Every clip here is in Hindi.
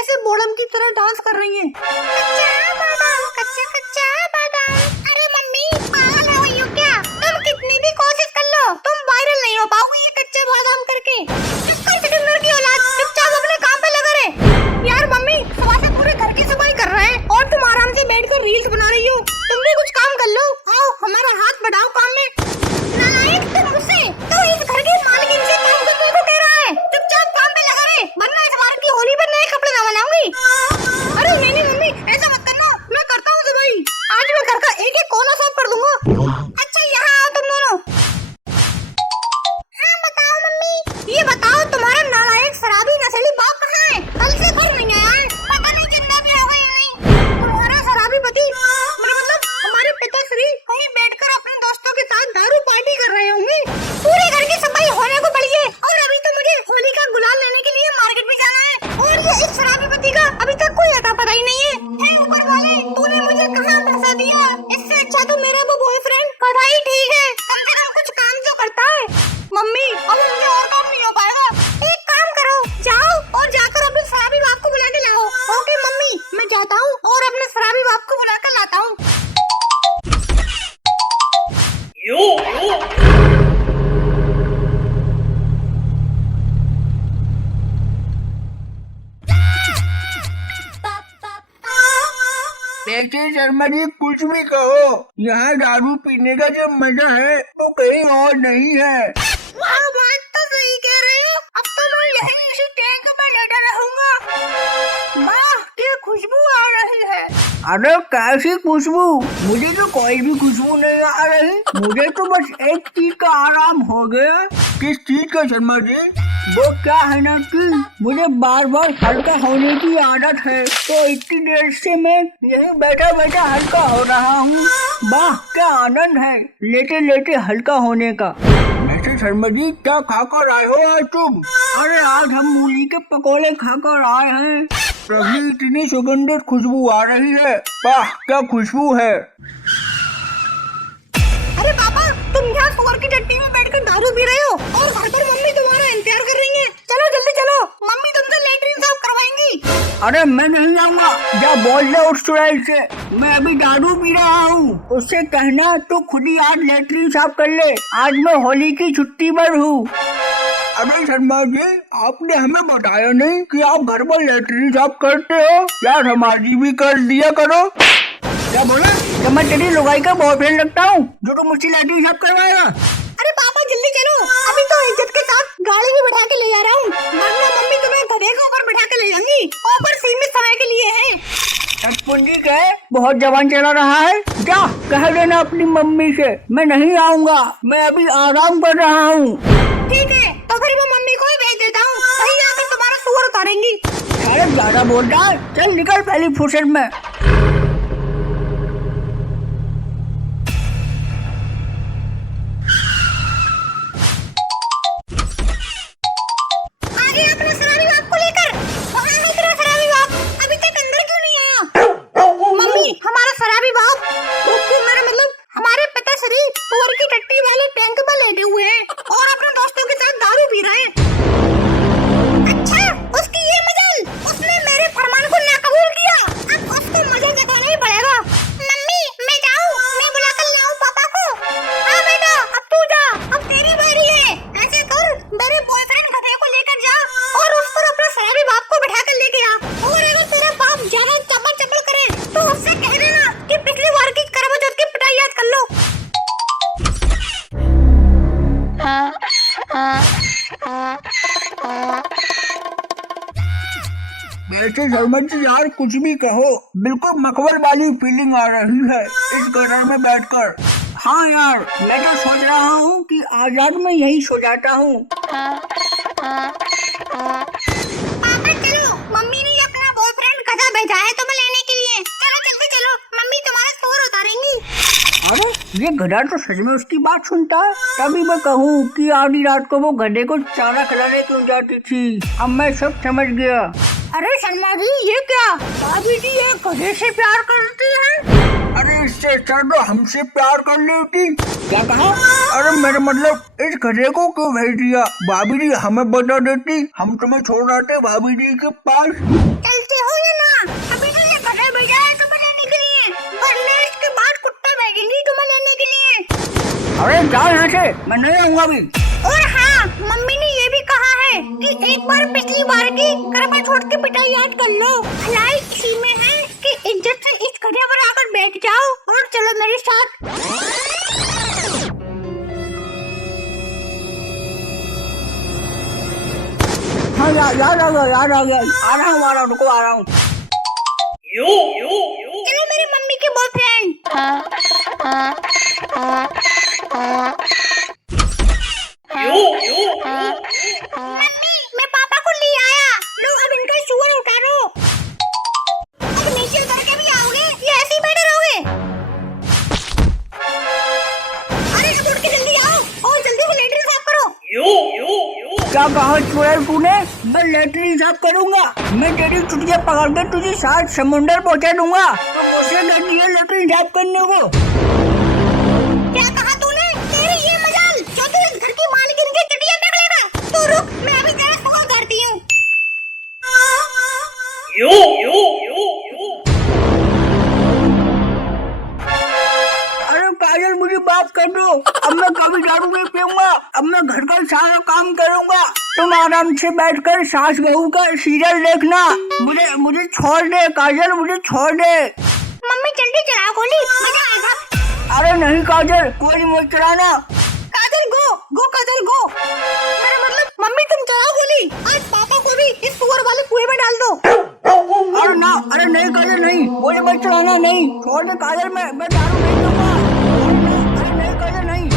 कैसे बोड़म की तरह डांस कर रही हैं। कच्चा बादाम, कच्चा कच्चा बादाम। अरे मम्मी पागल हो गई हो क्या? तुम कितनी भी कोशिश कर लो तुम वायरल नहीं हो पाओगी ये कच्चे बादाम करके। की औलाद चुपचाप अपने काम पे लगा रहे। यार मम्मी सुबह से पूरे घर की सफाई कर रहे हैं और तुम आराम से बैठकर रील्स बना रही हो। तुम भी कुछ काम कर लो। आओ हमारा हाथ बढ़ाओ काम में। नालायक तुम मुझसे तो इस घर के मालकिन से काम करने को कह रहा है। चुपचाप काम पे लगा रहे वरना इस बार की होली पर नए कपड़े ना बनाऊंगी। अरे नहीं मम्मी ऐसा मत करना, मैं करता हूँ सफाई। आज मैं घर का एक एक कोना साफ कर दूंगा। अच्छा यहाँ आओ तुम दोनों। हाँ बताओ मम्मी। ये बताओ तुम्हारा नालायक शराबी नस्ली बाप कहाँ है? कल से घर नहीं आया है, पता नहीं जिंदा भी होगा या नहीं। तुम्हारा शराबी पति मतलब हमारे पिताश्री कहीं बैठकर अपने दोस्तों के साथ दारू पार्टी कर रहे होंगे। पूरे घर की सफाई होने को पड़ी है और अभी तो मुझे होली का गुलाल लेने के लिए मार्केट भी जाना है और ये इस शराबी पति का अभी तक कोई अता पता ही नहीं है। हे ऊपर वाले तूने मुझे कहाँ फंसा दिया? इससे अच्छा तो मेरा वो बॉयफ्रेंड पता ही ठीक है, कम से कम कुछ काम तो करता है। मम्मी अब मुझे और काम नहीं हो पाएगा। एक काम करो जाओ और जाकर अपने शराबी बाप को बुला के लाओ। ओके मम्मी मैं जाता हूँ और अपने शराबी बाप को बुला कर लाता हूँ। देखिए शर्मा जी कुछ भी कहो, यहाँ दारू पीने का जो मजा है वो कहीं और नहीं है। हाँ बात तो सही कह रहे हो। अब तो मैं यहीं इसी टैंक में लेटा रहूंगा। वाह क्या खुशबू आ रही है। अरे कैसी खुशबू? मुझे तो कोई भी खुशबू नहीं आ रही। मुझे तो बस एक चीज का आराम हो गया। किस चीज का शर्मा जी? वो क्या है ना कि मुझे बार बार हल्का होने की आदत है, तो इतनी देर से मैं यहीं बैठा बैठा हल्का हो रहा हूँ। वाह क्या आनंद है लेटे लेटे हल्का होने का। वैसे शर्मा जी क्या खाकर आए हो आज तुम? अरे आज हम मूली के पकोड़े खाकर आए हैं। प्रभु इतनी सुगंधित खुशबू आ रही है। वाह क्या खुशबू है। अरे पापा तुम यहाँ सुअर की टट्टी में बैठकर दारू पी रहे हो और घर पर मम्मी तुम्हारा इंतजार कर रही है। चलो जल्दी चलो, मम्मी तुमसे लेटरिन साफ करवाएंगी। अरे मैं नहीं जाऊंगा, जा बोल दे उस चुड़ैल से मैं अभी दारू पी रहा हूँ। उससे कहना तो खुद ही आज लेटरिन साफ कर ले, आज मैं होली की छुट्टी पर हूँ। अरे शर्मा जी आपने हमें बताया नहीं कि आप घर पर लेटरिन साफ करते हो। यार हमारी भी कर दिया करो। क्या बोला? क्या मैं तेरी लुगाई का बॉयफ्रेंड लगता हूँ जो तुम मुझसे लेटरिन साफ करवाएगा? अरे पापा जल्दी चलो, अभी तो इज्जत के साथ गाड़ी में बैठा के ले जा रहा हूँ, वरना मम्मी तुम्हें गधे के ऊपर बैठा के ले जाएंगी। ऊपर सीमित समय के लिए है। पुंजी है बहुत जवान चला रहा है। क्या कह देना अपनी मम्मी से मैं नहीं आऊँगा, मैं अभी आराम कर रहा हूँ। ठीक है तो फिर मैं मम्मी को ही भेज देता हूँ, वही आकर तुम्हारा सुअर उतारेंगी। अरे ज्यादा बोल रहा है, चल निकल पहली फुर्सत में। हमारा शराबी बाप मेरा मतलब हमारे पिताश्री सुअर की टट्टी वाले टैंक में लेटे हुए हैं और अपने दोस्तों के साथ दारू पी रहे हैं। अच्छा उसकी ये मजाल, उसने मेरे फरमान को नाकबूल किया, अब उसको मजा जताना ही पड़ेगा। मम्मी मैं जाऊँ, मैं बुला कर लाऊं पापा को? हाँ बेटा अब तू जा, अब तेरी बारी है। ऐसे कर मेरे बॉयफ्रेंड गधे को लेकर जा और उस पर अपने शराबी बाप को बैठा कर लेके आ, और अगर तेरा बाप ज्यादा चपड़ चपड़ करे तो उससे कह देना कि पिछली बार की करवा चौथ की पिटाई याद कर लो। वैसे शर्मा जी यार कुछ भी कहो, बिल्कुल मखमल वाली फीलिंग आ रही है इस घर में बैठकर। हाँ यार मैं तो सोच रहा हूँ कि आज रात में यही सो जाता हूँ। पापा चलो, मम्मी ने अपना बॉयफ्रेंड गधा भेजा है तुम्हें लेने के लिए। चलो जल्दी चलो, मम्मी तुम्हारा सुअर उतारेंगी। अरे ये गधा तो सच में उसकी बात सुनता है। तभी मैं कहूँ कि आधी रात को वो गधे को चारा खिलाने क्यों जाती थी। अब मैं सब समझ गया। अरे शर्मा जी ये क्या, भाभी जी ये गधे से प्यार करती है? अरे इससे अच्छा तो हमसे प्यार कर लेती। क्या कहा? अरे मेरा मतलब इस गधे को क्यों भेज दिया? भाभी जी हमें बता देती, हम तुम्हें छोड़ आते भाभी जी के पास। चलते हो या ना? अभी तो ये गधे भेजा है तुम्हें लेने के लिए, वरना इसके बाद कुत्ते भेजेंगी तुम्हें लेने के लिए। अरे जाओ यहाँ से, मैं नहीं आऊंगा अभी। और हाँ, मम्मी ने ये भी कहा है कि एक बार पिछली बार की करवा चौथ की पिटाई याद कर लो। भलाई इसी में है कि इज्जत से इस गधे पर आकर बैठ जाओ और चलो मेरे साथ। हाँ याद आ गया, आ रहा हूँ, रुको आ रहा हूँ। चलो मेरी मम्मी के बॉयफ्रेंड। मम्मी, मैं पापा को ले आया। लो अब इनका शुगर उतारो। अब नीचे उतर के भी आओगे या ऐसे ही बैठे रहोगे? अरे अब उठ के जल्दी आओ और जल्दी से लेटरिन साफ करो। क्या कहा चुड़ैल तूने? मैं लेटरिन साफ करूंगा। मैं तेरी चुटिया पकड़ के तुझे साथ समुंदर पहुंचा दूंगा। तो मुझसे कहती है लेटरिन साफ करने को? क्या कहा तूने? तेरी ये मजाल जो तू इस घर की मालकिन की चुटिया पकड़ लेगा। तू रुक, मैं अभी तेरा शुगर करती हूँ। अरे काजल मुझे माफ कर दो। अब मैं कभी दारू नहीं पीऊंगा। अब मैं घर का सारा काम करूंगा। तुम आराम से बैठकर सास बहू का सीरियल देखना। मुझे छोड़ दे काजल, मुझे छोड़ दे। मम्मी जल्दी चला गोली, मजा आएगा। अरे नहीं काजल, कोई मत चलाना। काजल गो काजल गो। मेरा मतलब मम्मी तुम चलाओ गोली। आज पापा को भी इस सुअर वाले कुएं में डाल दो। अरे नहीं काजल नहीं, गोली मत चलाना। नहीं छोड़ दे काजल, मैं दारू नहीं पीऊंगा। अरे नहीं काजल नहीं।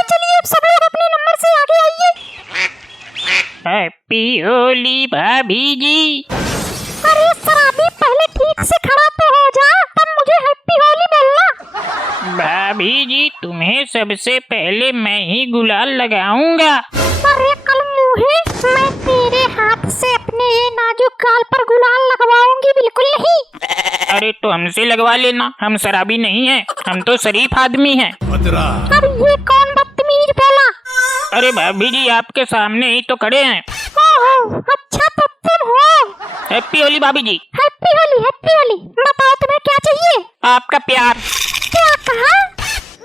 चलिए अब सब लोग अपने नंबर से आगे आइए। हैप्पी होली भाभी जी। अरे शराबी, पहले ठीक से खड़ा तो हो जा, तब मुझे हैप्पी होली बोलना। भाभी जी तुम्हें सबसे पहले मैं ही गुलाल लगाऊंगा। अरे कल मुहे, मैं तेरे हाथ से अपने ये नाजुक गाल पर गुलाल लगवाऊंगी बिल्कुल नहीं। अरे तो हमसे लगवा लेना, हम शराबी नहीं हैं, हम तो शरीफ आदमी हैं। अब ये कौन बदतमीज फैला? अरे भाभी जी आपके सामने ही तो खड़े हैं। ओहो, अच्छा तो तुम हो। हैप्पी होली भाभी जी। Happy Holi, happy Holi. बताओ तुम्हें क्या चाहिए? आपका प्यार। क्या कहा?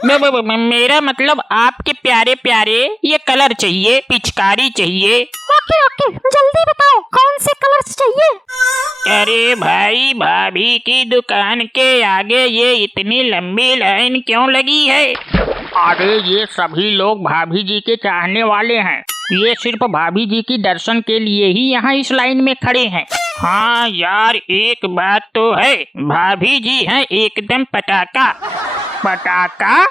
मेरा मतलब आपके प्यारे प्यारे ये कलर चाहिए, पिचकारी चाहिए। ओके, जल्दी बताओ कौन से कलर्स चाहिए? अरे भाई, भाभी की दुकान के आगे ये इतनी लंबी लाइन क्यों लगी है? अरे ये सभी लोग भाभी जी के चाहने वाले हैं। ये सिर्फ भाभी जी की दर्शन के लिए ही यहाँ इस लाइन में खड़े हैं। हाँ यार, एक बात तो है, भाभी जी हैं एकदम पटाखा। पटाखा?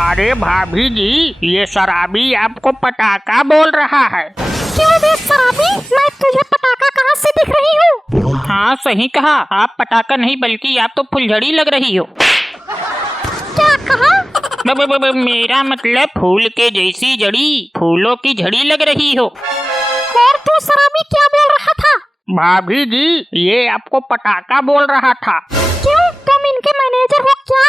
अरे भाभी जी, ये शराबी आपको पटाखा बोल रहा है। क्यों बे शराबी, मैं तुझे पटाखा कहाँ से दिख रही हूँ? हाँ सही कहा, आप पटाखा नहीं बल्कि आप तो फुलझड़ी लग रही हो। क्या कहा? मेरा मतलब फूल के जैसी जड़ी, फूलों की झड़ी लग रही हो। और तू शराबी क्या बोल रहा था? भाभी जी, ये आपको पटाखा बोल रहा था। क्यों, तुम इनके मैनेजर हो क्या?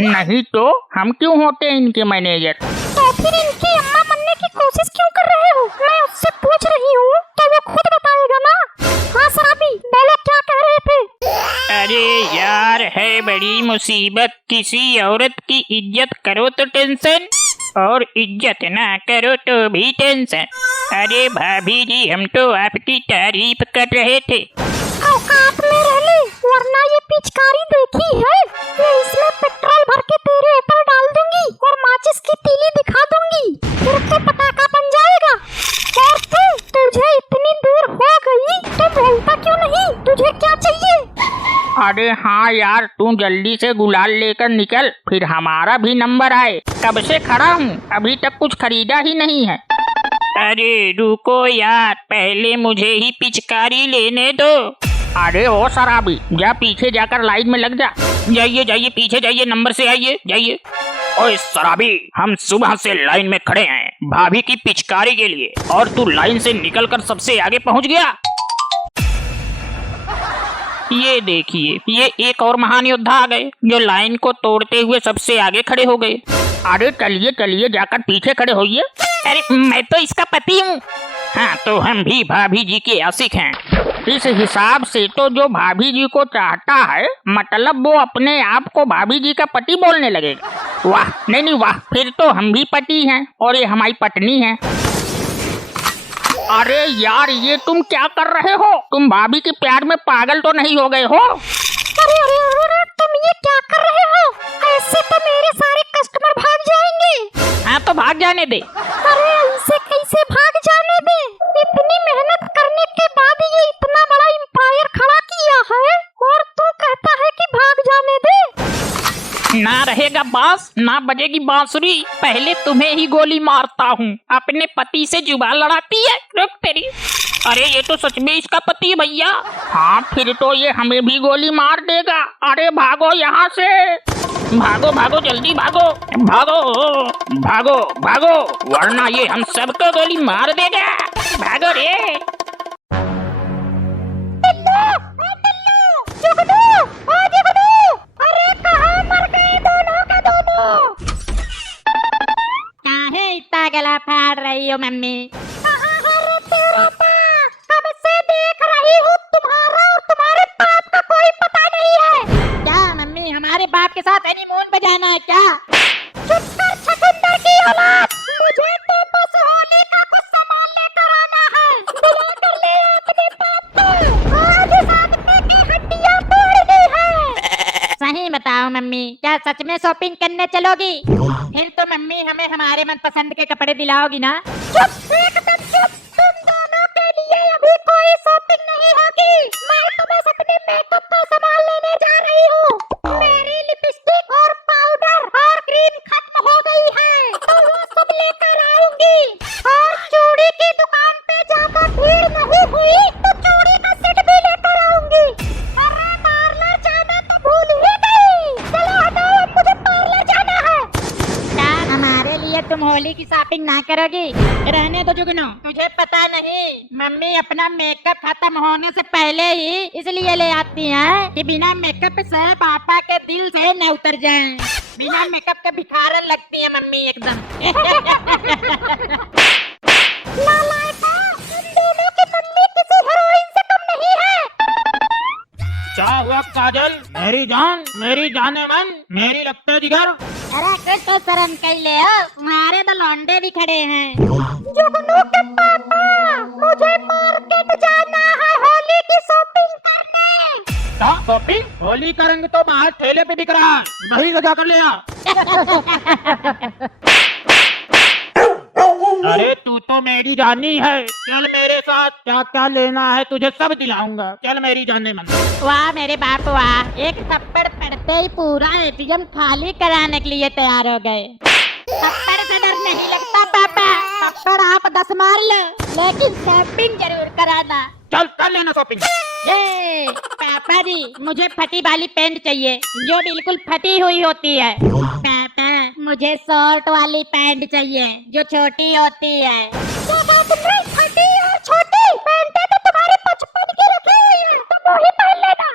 नहीं तो हम क्यों होते हैं इनके मैनेजर? तो फिर इनकी अम्मा बनने की कोशिश क्यों कर रहे हो? मैं उससे पूछ रही हूँ तो वो खुद बताएगा ना। हाँ शराबी, बोलो क्या कह रहे थे? अरे यार, है बड़ी मुसीबत, किसी औरत की इज्जत करो तो टेंशन, और इज्जत ना करो तो भी टेंशन। अरे भाभी जी, हम तो आपकी तारीफ कर रहे थे। औकात में रह ले, वरना ये पिचकारी देखी है, ये इसमें पेट्रोल भर के तेरे ऊपर डाल दूंगी और माचिस की तीली दिखा दूंगी, फिर तो पटाखा बन जाएगा। और तुझे इतनी देर हो गई तो बोलता क्यों नहीं? तुझे क्या चाहिए? अरे हाँ यार, तू जल्दी से गुलाल लेकर निकल, फिर हमारा भी नंबर आए। कब से खड़ा हूँ, अभी तक कुछ खरीदा ही नहीं है। अरे रुको यार, पहले मुझे ही पिचकारी लेने दो। अरे ओ शराबी, जा पीछे जाकर लाइन में लग जा। जाइए पीछे जाइए, नंबर से आइए, जाइए। ओए शराबी, हम सुबह से लाइन में खड़े हैं भाभी की पिचकारी के लिए, और तू लाइन से निकलकर सबसे आगे पहुंच गया। ये देखिए, ये एक और महान योद्धा आ गए जो लाइन को तोड़ते हुए सबसे आगे खड़े हो गए। अरे चलिए चलिए, जाकर पीछे खड़े होइए। अरे मैं तो इसका पति हूँ। हाँ, तो हम भी भाभी जी के आशिक हैं। इस हिसाब से तो जो भाभी जी को चाहता है, मतलब वो अपने आप को भाभी जी का पति बोलने लगेगा। वाह, नहीं वाह, फिर तो हम भी पति हैं और ये हमारी पत्नी है। अरे यार, ये तुम क्या कर रहे हो? तुम भाभी के प्यार में पागल तो नहीं हो गए हो? अरे अरे अरे, तुम ये क्या कर रहे हो? ऐसे तो मेरे सारे कस्टमर भाग जाएंगे। हाँ तो भाग जाने दे। अरे ऐसे कैसे भाग जाने दे? इतनी मेहनत करने के बाद ये इतना बड़ा एम्पायर खड़ा किया है और तू कहता है कि भाग जाने दे। ना रहेगा बांस, ना बजेगी बांसुरी। पहले तुम्हें ही गोली मारता हूँ। अपने पति से जुबान लड़ाती है। रुक तेरी। अरे ये तो सच में इसका पति है भैया। हाँ, फिर तो ये हमें भी गोली मार देगा। अरे भागो यहाँ से, भागो भागो, जल्दी भागो भागो भागो भागो, वरना ये हम सबको गोली मार देगा। भागो रे। अरे कहाँ मर गए दोनों का दोनों? काहे इतना गला फाड़ रही हो मम्मी? कहाँ है रे तेरा बाप? कब से देख रही हूँ, तुम्हारा और तुम्हारे बाप का कोई पता नहीं है। क्या मम्मी, हमारे बाप के साथ हनीमून पे जाना है क्या? चुप कर छकुंदर की औलाद, मुझे तो बस होली का कुछ सामान लेकर आना है। बुला कर ले अपने बाप को, आज साथ में की हड्डियाँ तोड़नी है। सही बताओ मम्मी, क्या सच में शॉपिंग करने चलोगी? फिर तो मम्मी हमें हमारे मनपसंद के कपड़े दिलाओगी ना? चुप, एकदम चुप। तुम दोनों के लिए अभी कोई शॉपिंग नहीं होगी। मैं तो बस अपने मेकअप का सामान लेने जा रही हूँ। मेरी लिपस्टिक और पाउडर और क्रीम खत्म हो गई है, तो वो सब लेकर आऊंगी। और चूड़ी की दुकान पे जाकर भीड़ नहीं हुई तो चूड़ी का सेट भी लेकर आऊंगी। अरे पार्लर जाना तो भूल ही गई। चलो हटाओ, मुझे पार्लर जाना है। क्या हमारे लिए तुम होली की शॉपिंग ना करोगी? रहने दो जुगनू, तुझे पता नहीं मम्मी अपना मेकअप खत्म होने से पहले ही इसलिए ले आती हैं कि बिना मेकअप से पापा के दिल से न उतर जाएं। बिना मेकअप के भिखारन लगती है मम्मी एकदम। नालायका, इन दोनों की मम्मी किसी हीरोइन से कम नहीं है। क्या हुआ काजल? मेरी जान, मेरी जाने मन, मेरी रक्त जिगर। अरे कुछ तो शर्म कर ले हो, तुम्हारे तो लौंडे भी खड़े हैं। जुगनू के पापा, मुझे मार्केट जाना है होली की शॉपिंग करने। क्या शॉपिंग? होली का रंग तो बाहर ठेले पे बिक रहा है, वही लगा कर ले आ। अरे तू तो मेरी जानी है, चल मेरे साथ। क्या क्या लेना है तुझे सब दिलाऊंगा, चल मेरी जाने मन। वाह मेरे बाप वाह, एक थप्पड़ पड़ते ही पूरा एटीएम खाली कराने के लिए तैयार हो गए। थप्पड़ से डर नहीं लगता पापा, थप्पड़ आप 10 मार लो, लेकिन शॉपिंग जरूर कराना। चल कर लेना शॉपिंग। ये पापा जी, मुझे फटी वाली पैंट चाहिए जो बिल्कुल फटी हुई होती है। पापा, मुझे शॉर्ट वाली पैंट चाहिए जो छोटी होती है। क्या बात है, फटी और छोटी पैंटें तो तुम्हारे बचपन की रखी हुई है, तुम वही पहन लेना।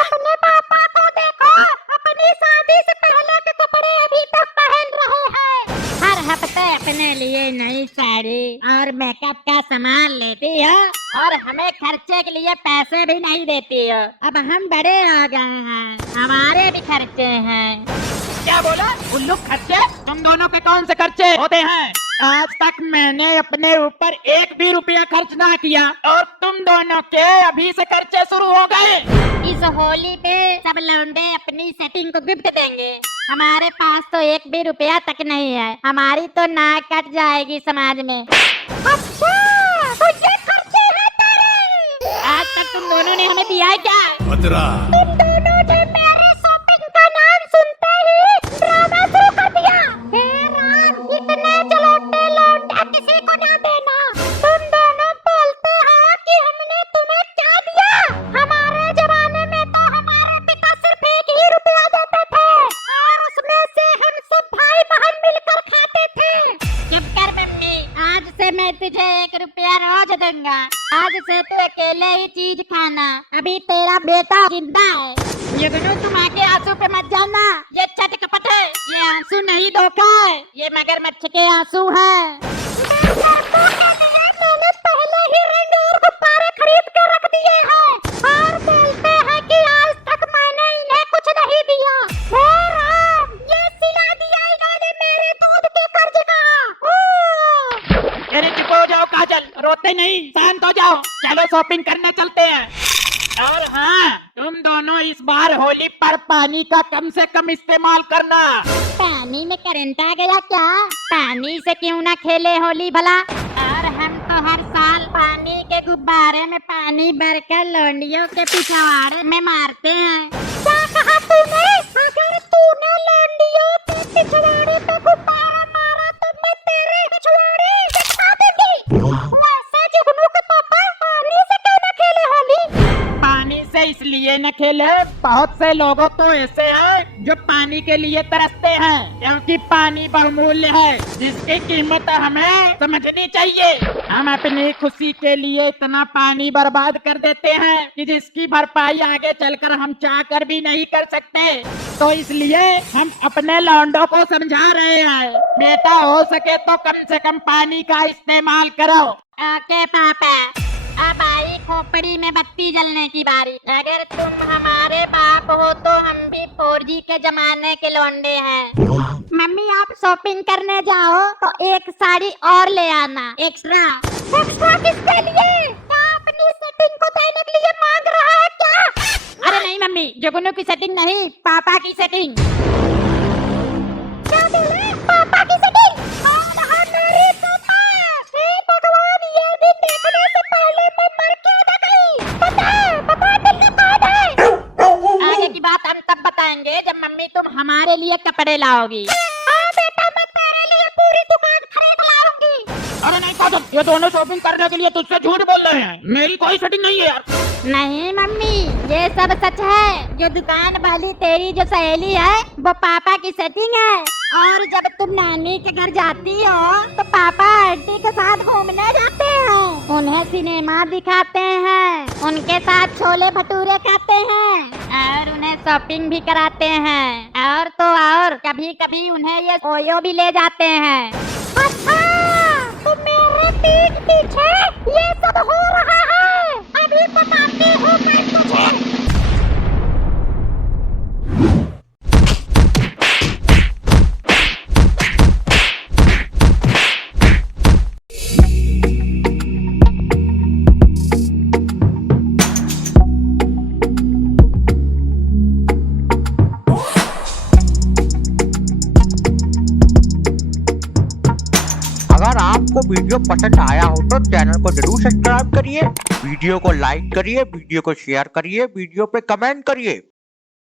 अपने पापा को देखो, अपनी शादी से पहले के कपड़े अभी तक पहन रहे हैं। हर हफ्ते अपने लिए नई साड़ी और मेकअप का सामान लेती हो और हमें खर्चे के लिए पैसे भी नहीं देती हो। अब हम बड़े हो गए हैं, हमारे भी खर्चे हैं। क्या बोला? उल्लू खर्चे? तुम दोनों के कौन से खर्चे होते हैं? आज तक मैंने अपने ऊपर एक भी रुपया खर्च ना किया और तुम दोनों के अभी से खर्चे शुरू हो गए। इस होली पे सब लौंडे अपनी सेटिंग को गिफ्ट देंगे। हमारे पास तो एक भी रुपया तक नहीं है, हमारी तो नाक कट जाएगी समाज में। अच्छा, तो ये खर्चे हैं तेरे। आज तक तुम दोनों ने हमें दिया है क्या? तुम दोनों ने मेरे शॉपिंग का नाम सुनते ही ड्रामा शुरू कर दिया। हे राम, इतने चलोटे लौंडे किसी को ना देना। तुम दोनों बोलते हो कि हमने तुम्हें क्या दिया? हमारे जमाने में तो हमारे पिता सिर्फ 1 ही रुपया देते थे और उसमें से हम सब भाई बहन मिलकर खाते थे। चुप कर मम्मी, आज से मैं तुझे 1 रुपया रोज दूंगा। आज से तू अकेले ही चीज खाना। अभी तेरा बेटा जिंदा है। ये गुनू तुम आके आंसू पे मत जाना, ये चट कपट है, ये आंसू नहीं धोखा है, ये मगरमच्छ के आंसू हैं। मैंने पहले ही रंग और गुब्बारे खरीद कर रख दिए हैं और बोलते हैं कि आज तक मैंने इन्हें कुछ नहीं दिया। हे राम, ये सिला दिया इन्होंने मेरे दूध के कर्ज का। अरे चुप हो जाओ काजल, रोते नहीं, शांत हो जाओ, चलो शॉपिंग करने चलते हैं। और हाँ, तुम दोनों इस बार होली पर पानी का कम से कम इस्तेमाल करना। पानी में करंट आ गया क्या? पानी से क्यों ना खेले होली भला? और हम तो हर साल पानी के गुब्बारे में पानी भरकर लौंडियों के पिछवाड़े में मारते हैं। क्या कहा तूने? अगर तूने लौंडियों के पिछवाड़े पे गुब्बारा मारा तो मैं तेरे पिछवाड़े दिखा दूंगी। वैसे जुगनू के पापा पानी से क्यों ना खेले होली? पानी से इसलिए न खेले, बहुत से लोगों तो ऐसे हैं जो पानी के लिए तरसते हैं, क्योंकि पानी बहुमूल्य है जिसकी कीमत हमें समझनी चाहिए। हम अपनी खुशी के लिए इतना पानी बर्बाद कर देते हैं कि जिसकी भरपाई आगे चलकर हम चाह कर भी नहीं कर सकते। तो इसलिए हम अपने लौंडों को समझा रहे हैं, बेटा हो सके तो कम से कम पानी का इस्तेमाल करो। ओके पापा, अब आई खोपड़ी में बत्ती जलने की बारी। अगर तुम हमारे बाप हो तो हम भी 4G के जमाने के लौंडे हैं। मम्मी आप शॉपिंग करने जाओ तो एक साड़ी और ले आना एक्स्ट्रा। एक्स्ट्रा किसके लिए? क्या अपनी सेटिंग को देने के लिए मांग रहा है क्या? अरे नहीं मम्मी, जुगनू की सेटिंग नहीं, पापा की सेटिंग। क्या बोले? पापा की सेटिंग? कौन है मेरी पापा? हे भगवान, ये भी देखने से पहले मैं मर क्यों न गई? बता बिल्ली कौन है? आगे की बात हम तब बताएंगे जब मम्मी तुम हमारे लिए कपड़े लाओगी। हाँ बेटा, मैं तेरे लिए पूरी दुकान खरीद लाऊंगी। अरे नहीं काजल, ये दोनों शॉपिंग करने के लिए तुझसे झूठ बोल रहे हैं, मेरी कोई सेटिंग नहीं है यार। नहीं मम्मी, ये सब सच है। जो दुकान वाली तेरी जो सहेली है वो पापा की सेटिंग है। और जब तुम नानी के घर जाती हो तो पापा आंटी के साथ घूमने जाते हैं, उन्हें सिनेमा दिखाते हैं, उनके साथ छोले भटूरे खाते हैं और उन्हें शॉपिंग भी कराते हैं। और तो और कभी कभी उन्हें ये ओयो भी ले जाते हैं। अच्छा, तो मेरे पीठ पीछे ये सब हो रहा है। अभी बताती हूँ मैं तुझे। अगर आपको वीडियो पसंद आया हो तो चैनल को जरूर सब्सक्राइब करिए, वीडियो को लाइक करिए, वीडियो को शेयर करिए, वीडियो पे कमेंट करिए।